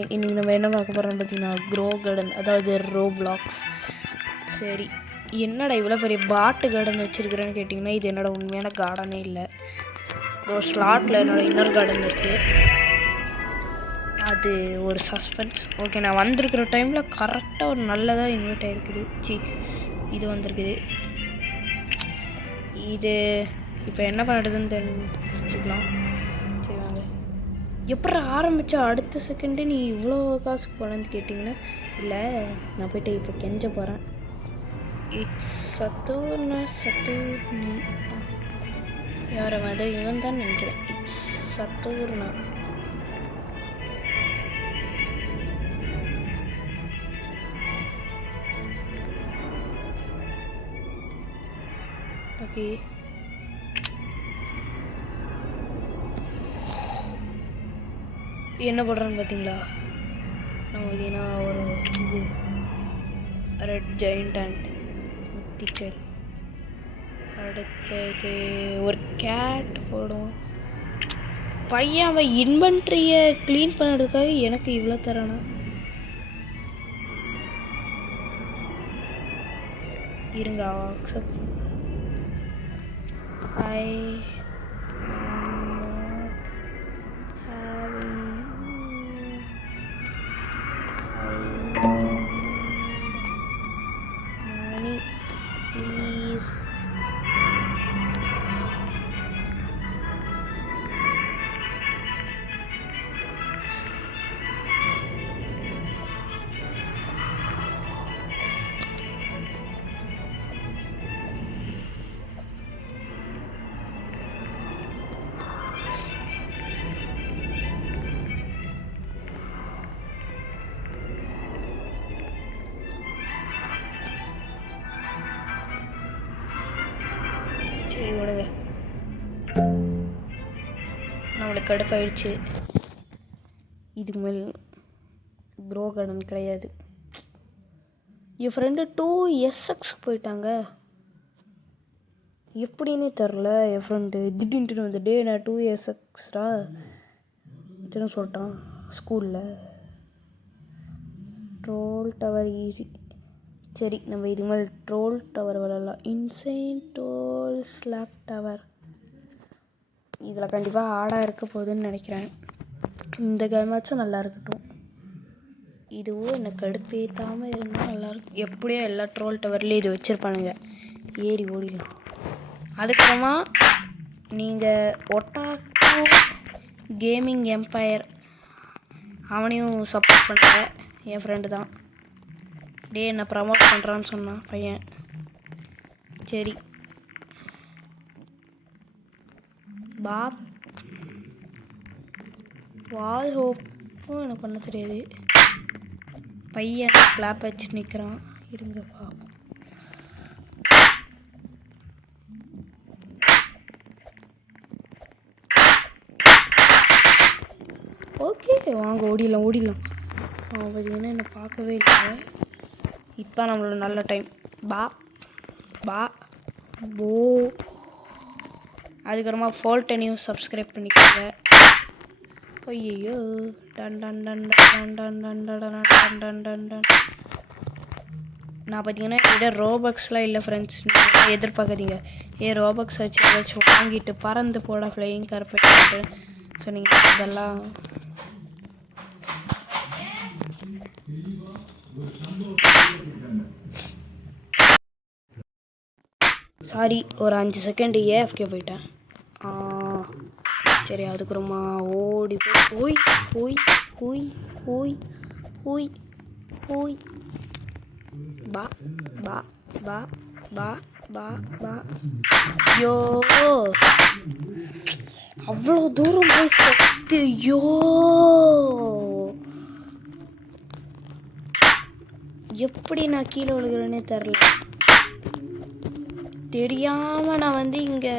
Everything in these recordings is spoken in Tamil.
இன்றைக்கி நம்ம என்ன பார்க்க போகிறோம்னு பார்த்தீங்கன்னா க்ரோ கார்டன், அதாவது ரோப்ளாக்ஸ். சரி, என்னடா இவ்வளோ பெரிய பாட்டு கார்டன் வச்சுருக்கிறேன்னு கேட்டிங்கன்னா, இது என்னோடய உண்மையான கார்டனே இல்லை. ஒரு ஸ்லாட்டில் என்னோடய இன்னர் கார்டன் இருக்குது. அது ஒரு சஸ்பென்ஸ். ஓகே, நான் வந்திருக்கிற டைமில் கரெக்டாக ஒரு நல்லதாக இன்வைட் ஆகிருக்குது. இது வந்திருக்குது. இது இப்போ என்ன பண்ணுறதுன்னு தெரிஞ்சுக்கலாம். சரி வாங்க. எப்படி ஆரம்பித்தா அடுத்த செகண்டே நீ இவ்வளோ காசுக்கு போகலான்னு கேட்டிங்கன்னா, இல்லை நான் போய்ட்டு இப்போ கெஞ்ச போகிறேன். இட்ஸ் சத்தூர்ணி யாரை வந்து இவன் தான் நினைக்கிறேன். இட்ஸ் சத்தூர்ணா. ஓகே, என்ன பண்ணுறேன்னு பார்த்தீங்களா? நம்ம பார்த்தீங்கன்னா ஒரு இது ரெட் ஜெயிண்ட் அண்ட் முத்திக்கல். அடுத்தது ஒரு கேட் போடுவோம். பையன் அவன் இன்வென்ட்ரியை க்ளீன் பண்ணுறதுக்காக எனக்கு இவ்வளோ தரானா? இருங்க, அக்செப்ட். சரி விடுங்க, நம்மளுக்கு கடுப்பாயிடுச்சு. இதுக்கு மேல் க்ரோ கார்டன் கிடையாது. என் ஃப்ரெண்டு 2SX போயிட்டாங்க. எப்படின்னே தெரில. என் ஃப்ரெண்டு திடீர்னு வந்து நான் 2SXடா அப்படின்னு சொல்லிட்டான். ஸ்கூலில் ட்ரோல் டவர் ஈஸி. சரி, நம்ம இது மாதிரி ட்ரோல் டவர் விளாட்லாம். இன்சைன் ட்ரோல் ஸ்லாப் டவர். இதில் கண்டிப்பாக ஆடாக இருக்க போகுதுன்னு நினைக்கிறேன். இந்த கேமாச்சும் நல்லா இருக்கட்டும். இதுவும் எனக்கு கடுப்பேற்றாமல் இருந்தால் நல்லாயிருக்கும். எப்படியும் எல்லா ட்ரோல் டவர்லேயும் இது வச்சுருப்பானுங்க. ஏறி ஓடிடலாம். அதுக்கப்புறமா நீங்கள் ஒட்டாக்கோ கேமிங் எம்பையர் அவனையும் சப்போர்ட் பண்ணுற என் ஃப்ரெண்டு தான். என்னை ப்ரமோட் பண்ணுறான்னு சொன்னான் பையன். சரி, பாப் வால் ஹோப்பும் எனக்கு பண்ண தெரியாது. பையன் ஸ்லாப் வச்சு நிற்கிறான். இருங்கப்பா. ஓகே, வாங்க ஓடிடலாம். அவன் பார்த்தீங்கன்னா என்னை பார்க்கவே இல்லை. இப்போ நம்மளோட நல்ல டைம். பா போ. அதுக்கப்புறமா ஃபால்ட்டனையும் சப்ஸ்கிரைப் பண்ணிக்கோங்க. ஐயோ, done done done done done done done done done done. நான் பார்த்தீங்கன்னா என்கிட்ட ரோபக்ஸ்லாம் இல்லை ஃப்ரெண்ட்ஸ். நீங்கள் எதிர்பார்க்காதீங்க. ரோபக்ஸ் வச்சு ஏதாச்சும் வாங்கிட்டு பறந்து போட ஃப்ளையிங் கார்பெட் சொன்னீங்க. இதெல்லாம் சாரி, ஒரு 5 செகண்ட் AFK போயிட்டேன். சரி, அதுக்கப்புறமா ஓடி போய் போய் போய் போய் போய் போய் பா பா பா பா பா பா. ஐயோ, அவ்வளோ தூரம் போய் சத்து. ஐயோ, எப்படி நான் கீழே விழுகிறேன்னே தெரியாமல் நான் வந்து இங்கே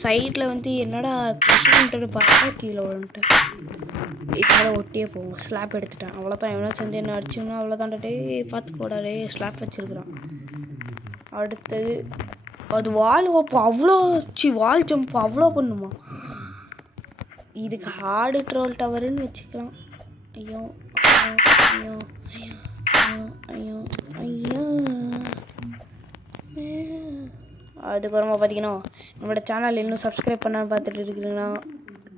சைடில் வந்து என்னடா கொஷின்ட்டு பார்த்தா கீழே விழுந்துட்டேன். இதனால் ஒட்டியே போவோம். ஸ்லாப் எடுத்துட்டேன். அவ்வளோதான். எவ்வளோ செஞ்சு என்ன அடிச்சுன்னா அவ்வளோதான். பார்த்துக்கோடா ஸ்லாப் வச்சுருக்குறான். அடுத்தது அது வால் ஹோப். அவ்வளோ வால் ஜம்ப் அவ்வளோ பண்ணுமா? இதுக்கு ஹார்டு ட்ரோல் டவருன்னு வச்சுக்கலாம். ஐயோ ஐயோ ஐயோ ஐயோ ஐயோ. அதுக்கப்புறமா பார்த்தீங்கன்னா நம்மளோட சேனல் இன்னும் சப்ஸ்கிரைப் பண்ணான்னு பார்த்துட்டு இருக்குதுங்கன்னா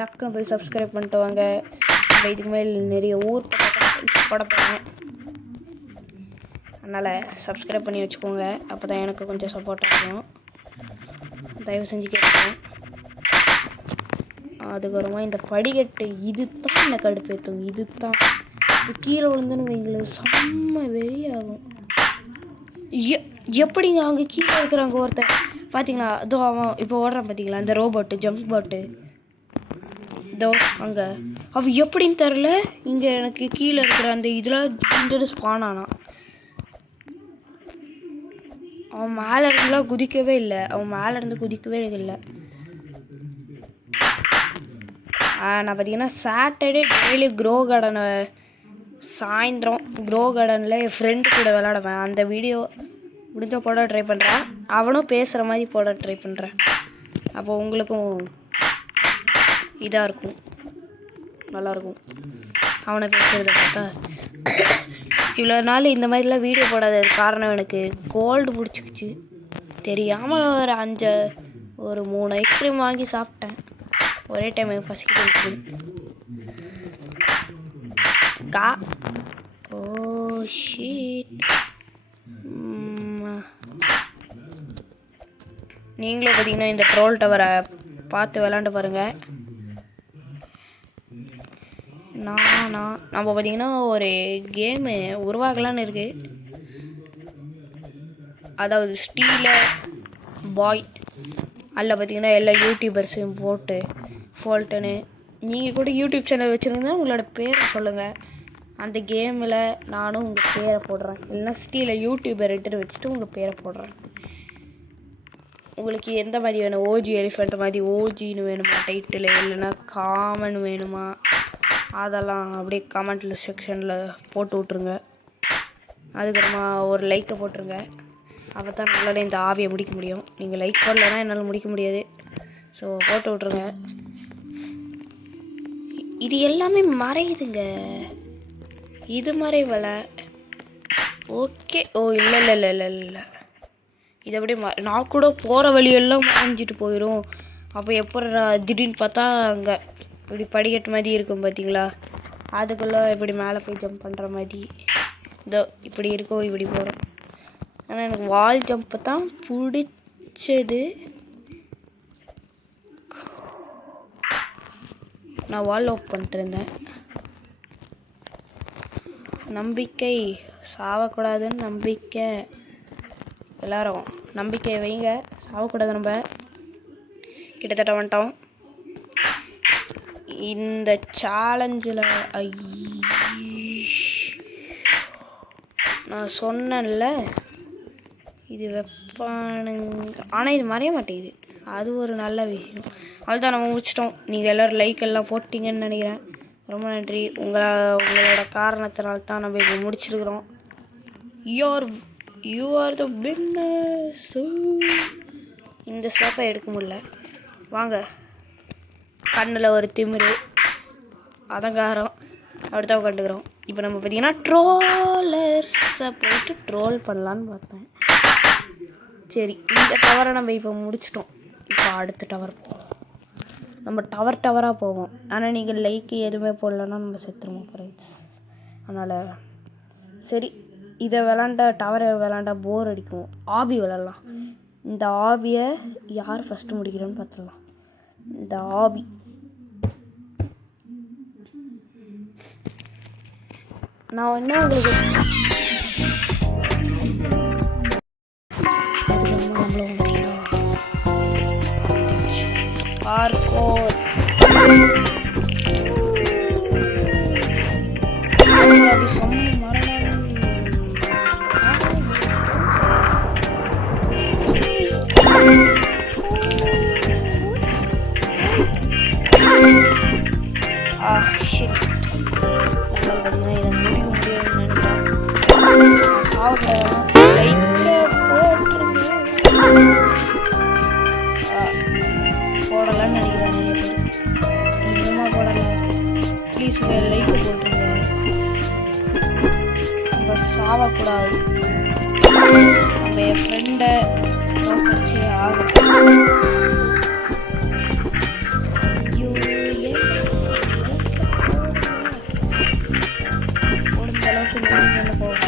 டக்குன்னு போய் சப்ஸ்கிரைப் பண்ணிட்டு வாங்க. நம்ம இதுக்கு மேல் நிறைய ஊர் போட போகிறேன், அதனால் சப்ஸ்கிரைப் பண்ணி வச்சுக்கோங்க. அப்போ தான் எனக்கு கொஞ்சம் சப்போர்ட்டாக இருக்கும், தயவு செஞ்சு கேட்குறேன். அதுக்கப்புறமா இந்த படிக்கட்டு இது தான் என்னை கடுப்பேற்றும். இது தான் கீழே விழுந்துன்னு வைங்களுக்கு செம்ம வெறியாகும். எப்படிங்க அங்கே கீழே இருக்கிறாங்க ஒருத்தர் பார்த்தீங்களா? அதோ அவன் இப்போ ஓடுறான் பார்த்தீங்களா, அந்த ரோபோட்டு ஜம்ப் போட்டு இதோ அங்கே அவன் எப்படின்னு தெரில. இங்கே எனக்கு கீழே இருக்கிற அந்த இதில் ஸ்பான் ஆனான். அவன் மேலே இருந்துலாம் குதிக்கவே இல்லை, அவன் மேலே இருந்து குதிக்கவே இல்லை. நான் பார்த்தீங்கன்னா சாட்டர்டே டெய்லி க்ரோ கார்டனை சாயந்தரம் க்ரோ கார்டனில் என் ஃப்ரெண்டு கூட விளாடுவேன். அந்த வீடியோ முடிஞ்ச போட ட்ரை பண்ணுறேன், அவனும் பேசுகிற மாதிரி போட ட்ரை பண்ணுறேன். அப்போ உங்களுக்கும் இதாக இருக்கும், நல்லாயிருக்கும் அவனை பேசுகிறத பார்த்தா. இவ்வளோ நாள் இந்த மாதிரிலாம் வீடியோ போடாதது காரணம் எனக்கு கோல்டு பிடிச்சிக்கிச்சு. தெரியாமல் ஒரு 3 ஐஸ்கிரீம் வாங்கி சாப்பிட்டேன் ஒரே டைம். பசிக்கிட்டு ஓ ஷீட். நீங்களும் பார்த்தீங்கன்னா இந்த ட்ரோல் டவரை பார்த்து விளாண்டு பாருங்கள். நம்ம பார்த்தீங்கன்னா ஒரு கேமு உருவாக்கலான்னு இருக்குது, அதாவது ஸ்டீலர் பாய். அதில் பார்த்தீங்கன்னா எல்லா யூடியூபர்ஸையும் போட்டு ஃபோல்ட்டுன்னு நீங்கள் கூட யூடியூப் சேனல் வச்சுருந்தீங்கன்னா உங்களோட பேரை சொல்லுங்கள். அந்த கேமில் நானும் உங்கள் பேரை போடுறேன், இல்லைன்னா ஸ்டீலில் யூடியூபர் எடுத்துகிட்டு வச்சுட்டு உங்கள் பேரை போடுறேன். உங்களுக்கு எந்த மாதிரி வேணும், ஓஜி எலிஃபெண்ட் மாதிரி ஓஜின்னு வேணுமா டைட்டில், இல்லைன்னா காமன் வேணுமா, அதெல்லாம் அப்படியே கமெண்ட்டில் செக்ஷனில் போட்டு விட்ருங்க. அதுக்கப்புறமா ஒரு லைக்கை போட்டுருங்க, அப்போ தான் நல்லாலே இந்த ஆவியை முடிக்க முடியும். நீங்கள் லைக் போடலைன்னா என்னால் முடிக்க முடியாது, ஸோ போட்டு விட்ருங்க. இது எல்லாமே மறையுதுங்க, இது மறைவல. ஓகே. ஓ இல்லை இல்லை இல்லை இல்லை இல்லை இது அப்படியே நான் கூட போகிற வழியெல்லாம் மறைஞ்சிட்டு போயிடும். அப்போ எப்போ திடீர்னு பார்த்தா அங்கே இப்படி படிக்கட்டு மாதிரி இருக்கும் பார்த்தீங்களா, அதுக்குள்ளே இப்படி மேலே போய் ஜம்ப் பண்ணுற மாதிரி இதோ இப்படி இருக்கும், இப்படி போகிறோம். ஆனால் எனக்கு வால் ஜம்ப்பு தான் பிடிச்சது. நான் வால் லாக் பண்ணிட்டு இருந்தேன். நம்பிக்கை சாவக்கூடாதுன்னு நம்பிக்கை, எல்லோரும் நம்பிக்கை வைங்க, சாவக்கூடாது. நம்ம கிட்டத்தட்ட வந்துட்டோம் இந்த சேலஞ்சில். நான் சொன்னேன்ல இது வைப்பானுங்க, ஆனால் இது மறைய மாட்டேங்குது, அது ஒரு நல்ல விஷயம். அதுதான் நம்ம முடிச்சிட்டோம். நீங்கள் எல்லோரும் லைக் எல்லாம் போட்டிங்கன்னு நினைக்கிறேன். ரொம்ப நன்றி. உங்களோட காரணத்தினால தான் நம்ம இப்போ முடிச்சிருக்கிறோம். You are the winners. இந்த ஸ்டாப்பை எடுக்க முடியல, வாங்க. கண்ணில் ஒரு திமிரு அதங்காரம் அப்படித்தான் கண்டுக்கிறோம். இப்போ நம்ம பார்த்தீங்கன்னா ட்ரோலர்ஸை போயிட்டு ட்ரோல் பண்ணலான்னு பார்த்தேன். சரி, இந்த டவரை நம்ம இப்போ முடிச்சிட்டோம். இப்போ அடுத்த டவர் போவோம். நம்ம டவராக போவோம். ஆனால் நீங்கள் லைக்கு எதுவுமே போடலன்னா நம்ம செத்துருவோம் ஃப்ரெண்ட்ஸ். அதனால் சரி, இதை டவரை விளாண்டா போர் அடிக்கும். ஆபி விளாட்லாம். இந்த ஆபியை யார் ஃபஸ்ட்டு முடிக்கிறோன்னு பார்த்துடலாம். இந்த ஆபி நான் என்ன உங்களுக்கு பார்க்கோர் போடலான்னு நினைக்கிறேன். என் ஃப்ரெண்டை தோக்கடிச்சு ஆகும். முடிஞ்ச அளவுக்கு மேலே போகும்.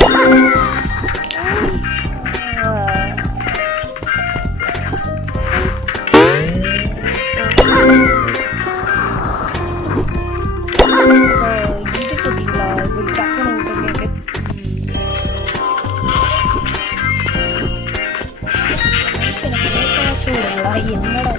என்னடா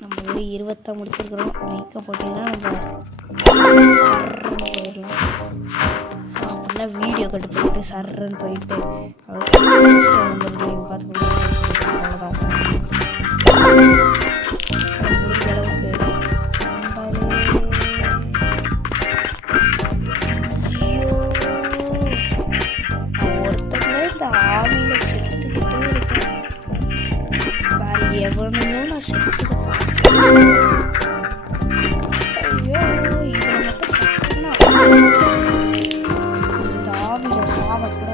நம்ம ஒரு 20 முடிச்சிருக்கிறோம். லைக்கை போட்டிங்கன்னா நம்ம போயிடலாம். அப்படின்னா வீடியோ கட்டு போட்டு சர்றன்னு போயிட்டு அவ்வளோதான். முடிஞ்ச அளவுக்கு ஒருத்தங்க இந்த ஆவியில் செத்துக்கிட்டே இருக்கேன். எவனையோ நான் செத்துக்க ஐயோ இதில் மட்டும் சத்துனா இந்த ஆவில சாவக்கூட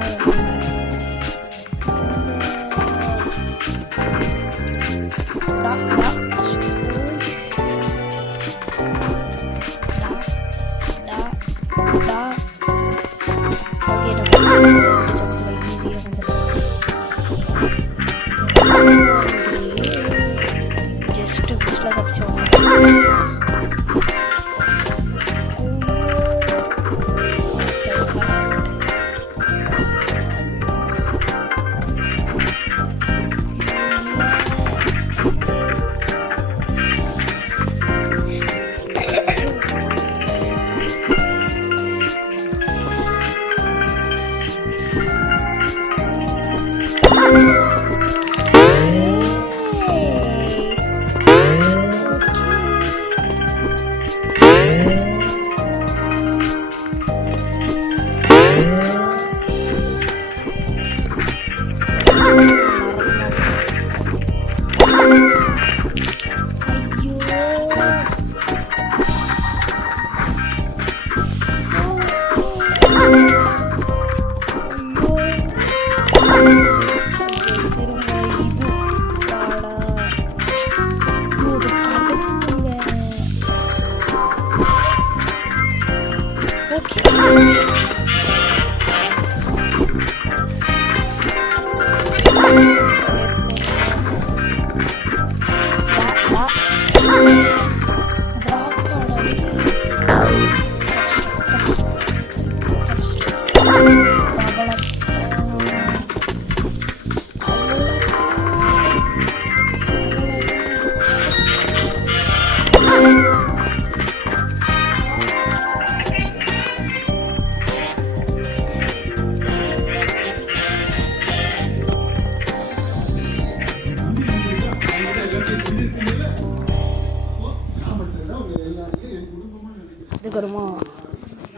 அதுக்கப்புறமா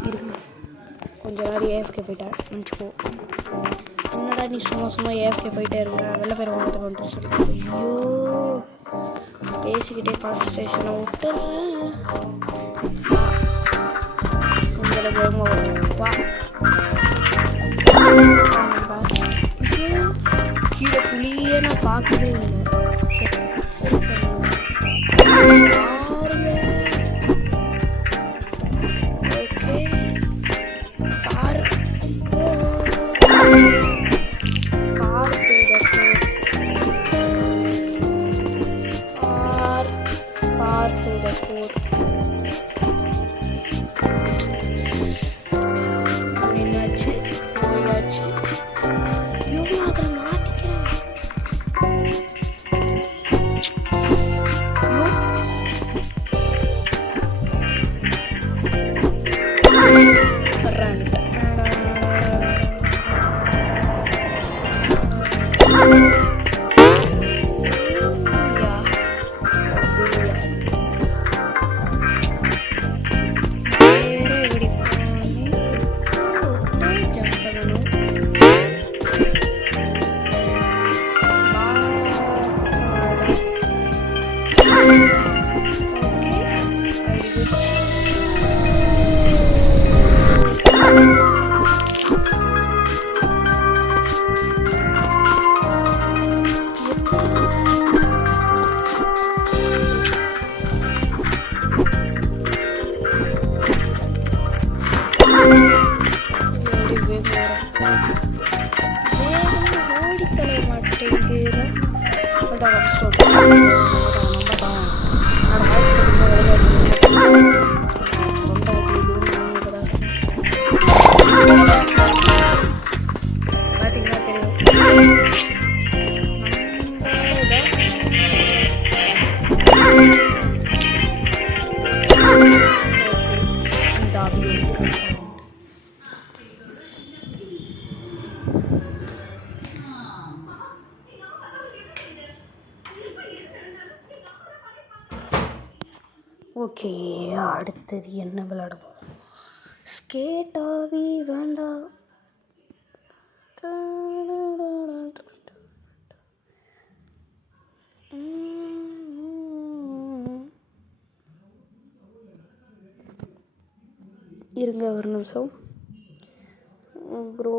இருக்கு கொஞ்ச நேரம் ஏஎஃப்கே போயிட்டேன். நினச்சிக்கோ என்னடா நீ சும்மா ஏஎஃப்கே போயிட்டே இருக்கிற வெளில பேர் வந்துட்டு சொல்லி ஐயோ பேசிக்கிட்டே கான்சன்ட்ரேஷனை விட்டு உங்களை வேகமாக வா கீழே புளியே நான் பார்க்கவே இல்லை. சரி ஓடி தள்ள மாட்டேங்கிற ஓகே, அடுத்தது என்ன விளையாடுவோம்? ஸ்கேட்டாவி வேண்டாம். இருங்க ஒரு நிமிஷம். ப்ரோ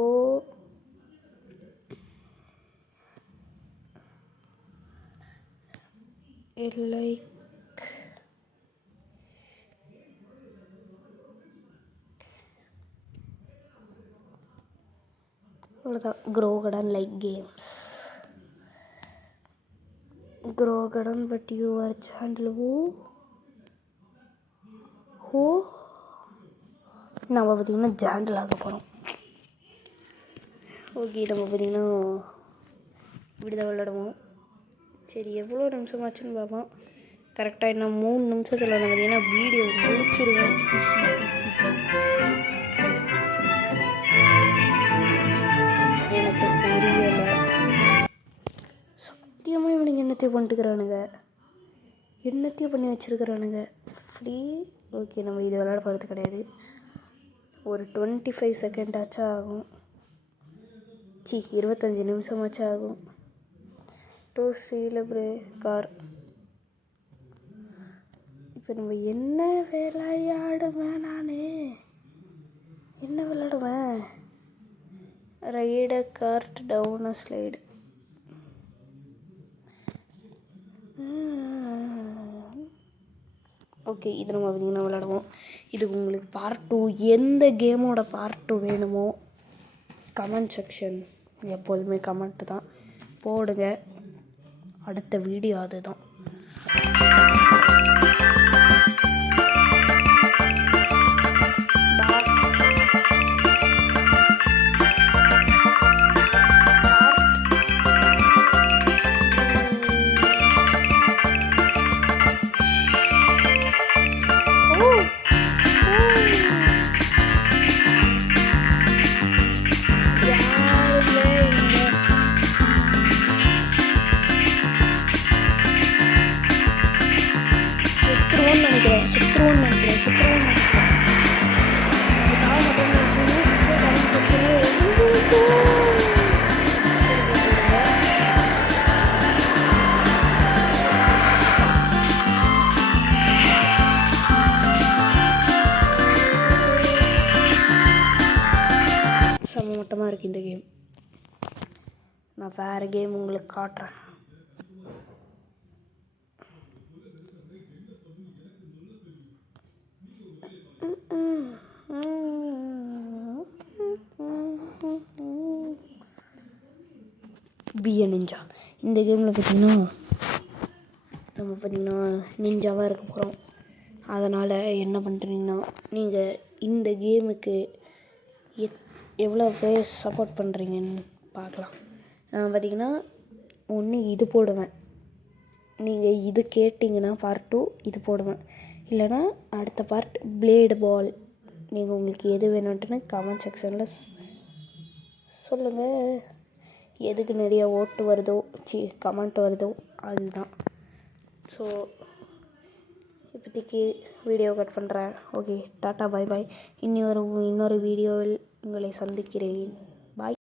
லைக் அவ்வளோதான். க்ரோ கடன் லைக் கேம்ஸ். க்ரோ கடன் பட் யூ ஆர் சேனல். ஓ நம்ம பார்த்திங்கன்னா ஜாண்டில் ஆக போகிறோம். ஓகே, நம்ம பார்த்திங்கன்னா இப்படிதான் விளையாடுவோம். சரி, எவ்வளோ நிமிஷம் ஆச்சுன்னு பார்ப்போம். கரெக்டாக என்ன 3 நிமிஷத்தில் நம்ம பார்த்திங்கன்னா வீடியோ முடிச்சிருவோம். எனக்கு புரியலை சத்தியமாக. இவனுங்க என்னத்தையும் பண்ணிட்டுக்கிறானுங்க, என்னத்தையும் பண்ணி வச்சுருக்கிறானுங்க ஃப்ரீ. ஓகே, நம்ம இது விளையாட போகிறது கிடையாது. ஒரு 25 செகண்ட் ஆச்சும் ஆகும். 25 நிமிஷமாச்சும் ஆகும். டு சீலப்ரே கார். இப்போ நம்ம என்ன விளையாடுவேன்? நான் என்ன விளையாடுவேன்? Right card down slide. Okay, இது நம்ம பார்த்திங்கன்னா விளையாடுவோம். இது உங்களுக்கு பார்ட் 2, எந்த கேமோட பார்ட் 2 வேணுமோ கமெண்ட் செக்ஷன், எப்போதுமே கமெண்ட் தான் போடுங்க. அடுத்த வீடியோ அதுதான். சமமட்டமாக இருக்குது இந்த கேம். நான் வேறு கேம் உங்களுக்கு காட்டுறேன். பிஏ நிஞ்சா. இந்த கேமில் பார்த்திங்கன்னா நம்ம பார்த்திங்கன்னா நிஞ்சாவாக இருக்க போகிறோம். அதனால் என்ன பண்ணுறீங்கன்னா, நீங்கள் இந்த கேமுக்கு எவ்வளோ பேர் சப்போர்ட் பண்ணுறீங்கன்னு பார்க்கலாம். நான் பார்த்திங்கன்னா ஒன்று இது போடுவேன். நீங்கள் இது கேட்டிங்கன்னா பார்ட் 2 இது போடுவேன். இல்லைனா அடுத்த பார்ட் பிளேடு பால். நீங்கள் உங்களுக்கு எது வேணுன்ட்டுன்னு கமெண்ட் செக்ஷனில் சொல்லுங்கள். எதுக்கு நிறைய ஓட்டு வருதோ கமெண்ட் வருதோ அதுதான். ஸோ இப்போதைக்கு வீடியோ கட் பண்ணுறேன். ஓகே, டாட்டா, பாய் பாய். இன்னொரு வீடியோவில் உங்களை சந்திக்கிறேன். பாய்.